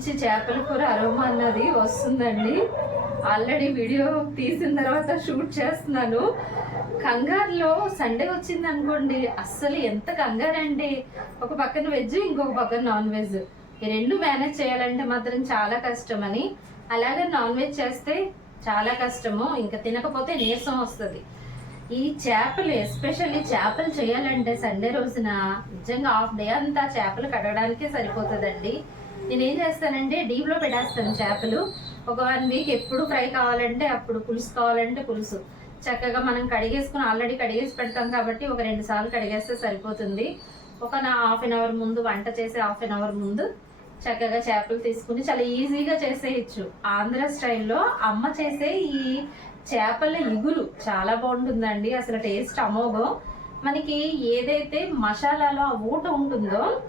మంచి చేపల కూర అరోమా అన్నది వస్తుందండి. ఆల్రెడీ వీడియో తీసిన తర్వాత షూట్ చేస్తున్నాను. కంగారులో సండే వచ్చింది అనుకోండి అస్సలు ఎంత కంగారండి ఒక పక్కన వెజ్ ఇంకొక పక్కన నాన్ వెజ్. ఈ రెండు మేనేజ్ చేయాలంటే మాత్రం చాలా కష్టం అని అలాగే నాన్ వెజ్ చేస్తే చాలా కష్టము ఇంకా తినకపోతే నీరసం వస్తుంది. ఈ చేపలు ఎస్పెషల్లీ చేపలు చేయాలంటే సండే రోజున నిజంగా హాఫ్ డే అంతా చేపలు కడగడానికే సరిపోతుందండి. నేను ఏం చేస్తానంటే డీప్లో పెట్టేస్తాను చేపలు. ఒక వన్ వీక్ ఎప్పుడు ఫ్రై కావాలంటే అప్పుడు పులుసు కావాలంటే పులుసు. చక్కగా మనం కడిగేసుకుని ఆల్రెడీ కడిగేసి పెడతాం కాబట్టి ఒక రెండు సార్లు కడిగేస్తే సరిపోతుంది. ఒక నా హాఫ్ అన్ అవర్ ముందు వంట చేసే హాఫ్ అన్ అవర్ ముందు చక్కగా చేపలు తీసుకుని చాలా ఈజీగా చేసేయచ్చు. ఆంధ్ర స్టైల్లో అమ్మ చేసే ఈ చేపల ఇగురు చాలా బాగుంటుందండి. అసలు టేస్ట్ అమోఘం. మనకి ఏదైతే మసాలాలో ఆ ఊట ఉంటుందో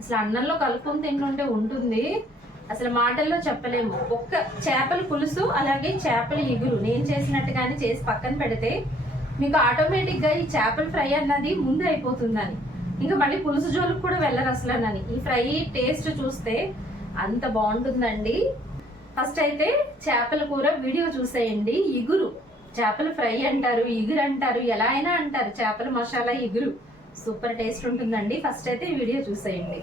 అసలు అన్నంలో కలుపుకొని తింటుంటే ఉంటుంది. అసలు మాటల్లో చెప్పలేము. ఒక్క చేపల పులుసు అలాగే చేపల ఇగురు. నేను చేసినట్టుగానే చేసి పక్కన పెడితే మీకు ఆటోమేటిక్గా ఈ చేపల ఫ్రై అన్నది ముందు అయిపోతుందని. ఇంకా మళ్ళీ పులుసు జోలికి కూడా వెళ్ళరు అసలనని. ఈ ఫ్రై టేస్ట్ చూస్తే అంత బాగుంటుందండి. ఫస్ట్ అయితే చేపల కూర వీడియో చూసేయండి. ఇగురు. చేపల ఫ్రై అంటారు ఇగురు అంటారు ఎలా అయినా అంటారు. చేపల మసాలా ఇగురు. సూపర్ టేస్ట్ ఉంటుందండి. ఫస్ట్ అయితే ఈ వీడియో చూసేయండి.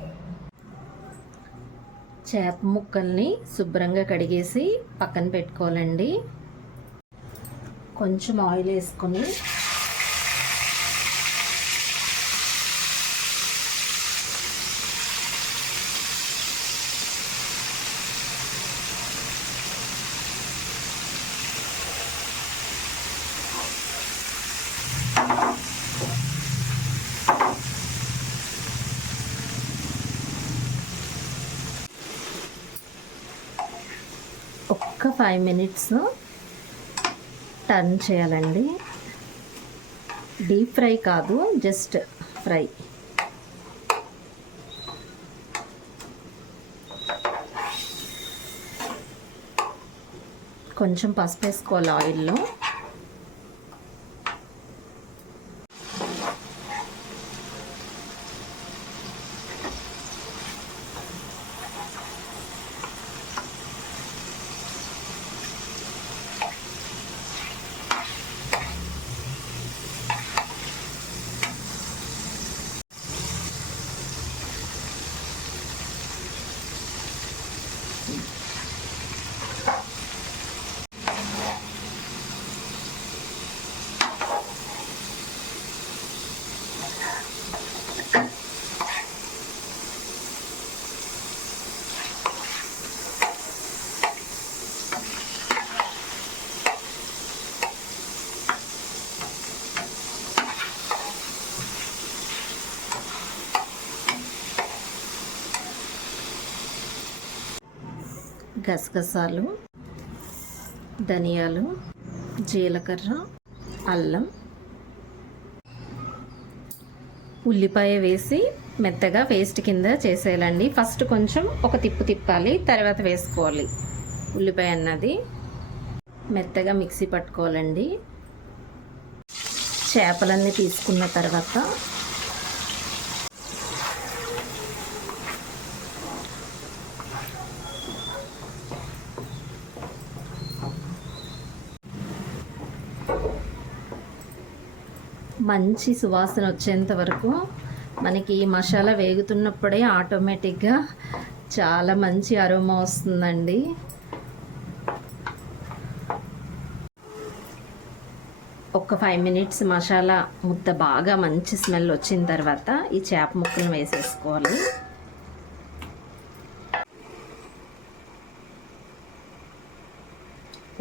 చేప ముక్కల్ని శుభ్రంగా కడిగేసి పక్కన పెట్టుకోవాలండి. కొంచెం ఆయిల్ వేసుకొని ఒక్క ఫైవ్ మినిట్స్ టర్న్ చేయాలండి. డీప్ ఫ్రై కాదు జస్ట్ ఫ్రై కొంచెం పసుపు వేసుకోవాలి ఆయిల్లో గసగసాలు ధనియాలు జీలకర్ర అల్లం ఉల్లిపాయ వేసి మెత్తగా పేస్ట్ కింద చేసేయాలండి. ఫస్ట్ కొంచెం ఒక తిప్పు తిప్పాలి తర్వాత వేసుకోవాలి. ఉల్లిపాయ అన్నది మెత్తగా మిక్సీ పట్టుకోవాలండి. చేపలన్నీ తీసుకున్న తర్వాత మంచి సువాసన వచ్చేంత వరకు మనకి ఈ మసాలా వేగుతున్నప్పుడే ఆటోమేటిక్గా చాలా మంచి అరోమా వస్తుందండి. ఒక ఫైవ్ మినిట్స్ మసాలా ముద్ద బాగా మంచి స్మెల్ వచ్చిన తర్వాత ఈ చేప ముక్కలను వేసేసుకోవాలి.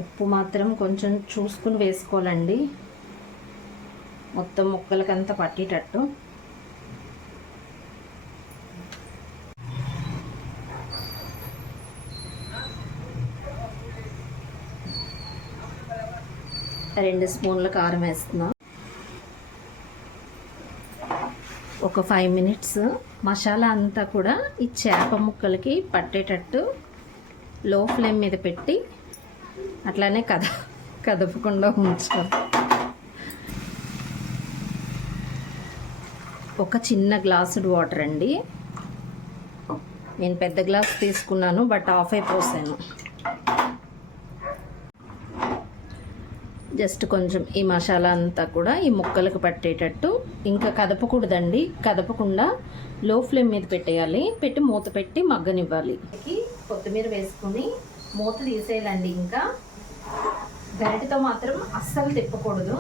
ఉప్పు మాత్రం కొంచెం చూసుకుని వేసుకోవాలండి. మొత్తం ముక్కలకంతా పట్టేటట్టు. రెండు స్పూన్ల కారం వేస్తున్నాం. ఒక ఫైవ్ మినిట్స్ మసాలా అంతా కూడా ఈ చేప ముక్కలకి పట్టేటట్టు లో ఫ్లేమ్ మీద పెట్టి అట్లానే కద కదపకుండా ఉంచాలి ఒక చిన్న గ్లాసుడ్ వాటర్ అండి. నేను పెద్ద గ్లాస్ తీసుకున్నాను బట్ ఆఫ్ అయిపోసాను. జస్ట్ కొంచెం ఈ మసాలా అంతా కూడా ఈ ముక్కలకు పట్టేటట్టు ఇంకా కదపకూడదండి. కదపకుండా లో ఫ్లేమ్ మీద పెట్టేయాలి. పెట్టి మూత పెట్టి మగ్గనివ్వాలి. కొత్తిమీర వేసుకుని మూత తీసేయాలండి ఇంకా. గరిటతో మాత్రం అస్సలు తిప్పకూడదు.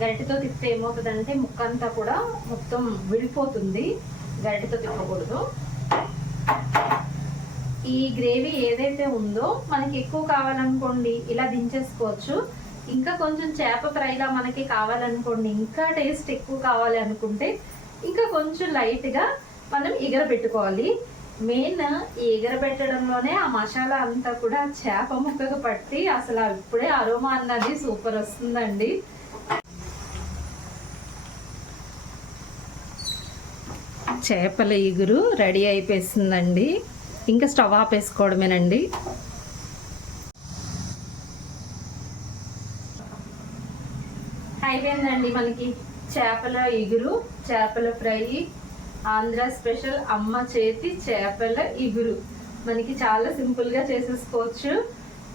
గరిటెతో తిప్పితే ఏమవుతుందంటే ముక్క అంతా కూడా మొత్తం విడిపోతుంది. గరిటెతో తిప్పకూడదు. ఈ గ్రేవీ ఏదైతే ఉందో మనకి ఎక్కువ కావాలనుకోండి ఇలా దించేసుకోవచ్చు. ఇంకా కొంచెం చేప ఫ్రైలా మనకి కావాలనుకోండి ఇంకా టేస్ట్ ఎక్కువ కావాలి అనుకుంటే ఇంకా కొంచెం లైట్గా మనం ఎగర పెట్టుకోవాలి మెయిన్ ఎగరబెట్టడంలోనే ఆ మసాలా అంతా కూడా చేప ముక్కకు పట్టి అసలు ఇప్పుడే అరోమా అన్నది సూపర్ వస్తుందండి. చేపల ఇగురు రెడీ అయిపోయిందండి ఇంకా స్టవ్ ఆపేసుకోవడమేనండి. అయిపోయిందండి మనకి చేపల ఇగురు చేపల ఫ్రై. ఆంధ్ర స్పెషల్ అమ్మ చేతి చేపల ఇగురు. మనకి చాలా సింపుల్గా చేసేసుకోవచ్చు.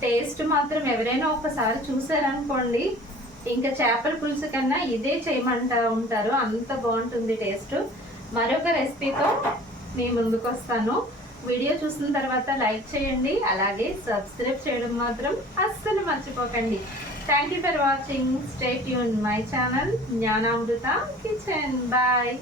టేస్ట్ మాత్రం ఎవరైనా ఒకసారి చూసారనుకోండి ఇంకా చేపల పులుసు కన్నా ఇదే చేయమంటా ఉంటారు. అంత బాగుంటుంది టేస్ట్. మరొక రెసిపీతో మీ ముందుకు వస్తాను. వీడియో చూసిన తర్వాత లైక్ చేయండి అలాగే సబ్స్క్రైబ్ చేయడం మాత్రం అస్సలు మర్చిపోకండి. Thank you for watching stay tune my channel Gnanamrutha kitchen boy